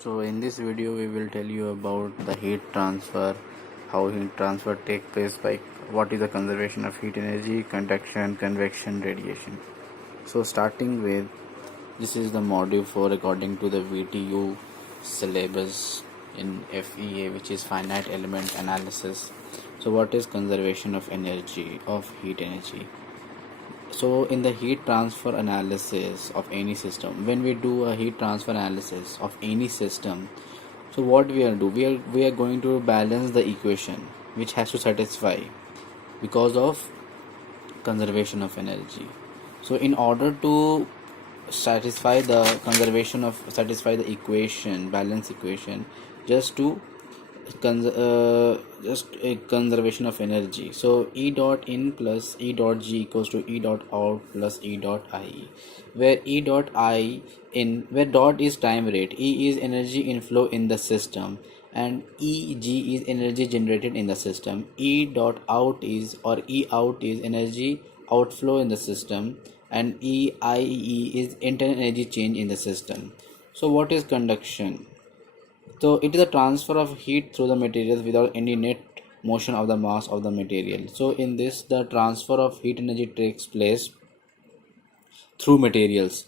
So in this video we will tell you about the heat transfer, how heat transfer takes place, by what is the conservation of heat energy, conduction, convection, radiation. So starting with, this is the module 4 according to the VTU syllabus in FEA, which is finite element analysis. So what is conservation of energy, of heat energy? So in the heat transfer analysis of any system, when we do a heat transfer analysis of any system, so what we are do, we are going to balance the equation which has to satisfy because of conservation of energy. So in order to satisfy the equation, balance equation, just to just a conservation of energy. So E dot in plus E dot G equals to E dot out plus E dot I, where E dot I in, where dot is time rate, E is energy inflow in the system, and EG is energy generated in the system. E dot out is, or E out is energy outflow in the system, and EIE is internal energy change in the system. So what is conduction? So it is a transfer of heat through the materials without any net motion of the mass of the material. So in this, the transfer of heat energy takes place through materials.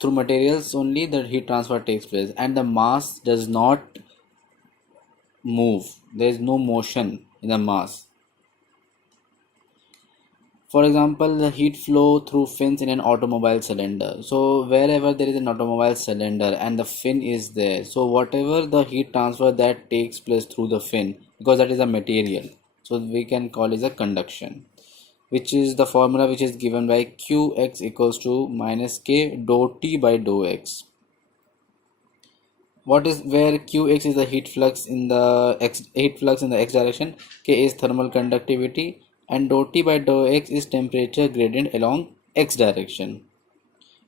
Through materials only the heat transfer takes place, and the mass does not move. There is no motion in the mass. For example, the heat flow through fins in an automobile cylinder. So wherever there is an automobile cylinder and the fin is there, so whatever the heat transfer that takes place through the fin, because that is a material, so we can call it a conduction, which is the formula which is given by Qx equals to minus K dou T by dou X. What is, where Qx is the heat flux in the x direction, K is thermal conductivity, and dou T by dou X is temperature gradient along x direction.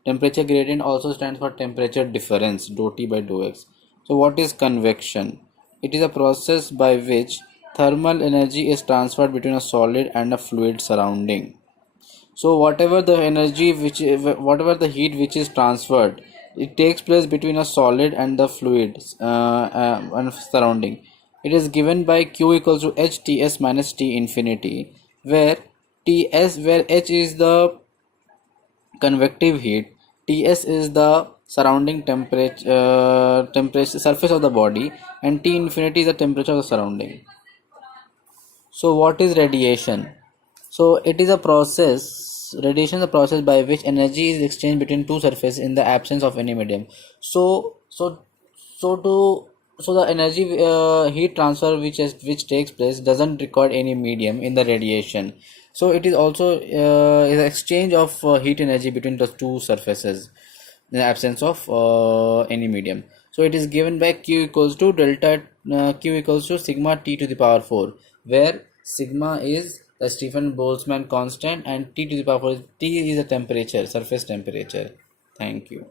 Temperature gradient also stands for temperature difference, dou T by dou X. So what is convection? It is a process by which thermal energy is transferred between a solid and a fluid surrounding. So whatever the heat which is transferred, it takes place between a solid and the fluid and surrounding. It is given by Q equals to H Ts minus T infinity, where H is the convective heat, Ts is the surrounding temperature surface of the body, and T infinity is the temperature of the surrounding. So what is radiation? So it is a process, radiation is a process by which energy is exchanged between two surfaces in the absence of any medium. So the energy heat transfer which takes place doesn't require any medium in the radiation. So it is also is exchange of heat energy between the two surfaces in the absence of any medium. So it is given by Q equals to Q equals to sigma T to the power 4, where sigma is the Stephen Boltzmann constant and T to the power 4 T is the temperature, surface temperature. Thank you.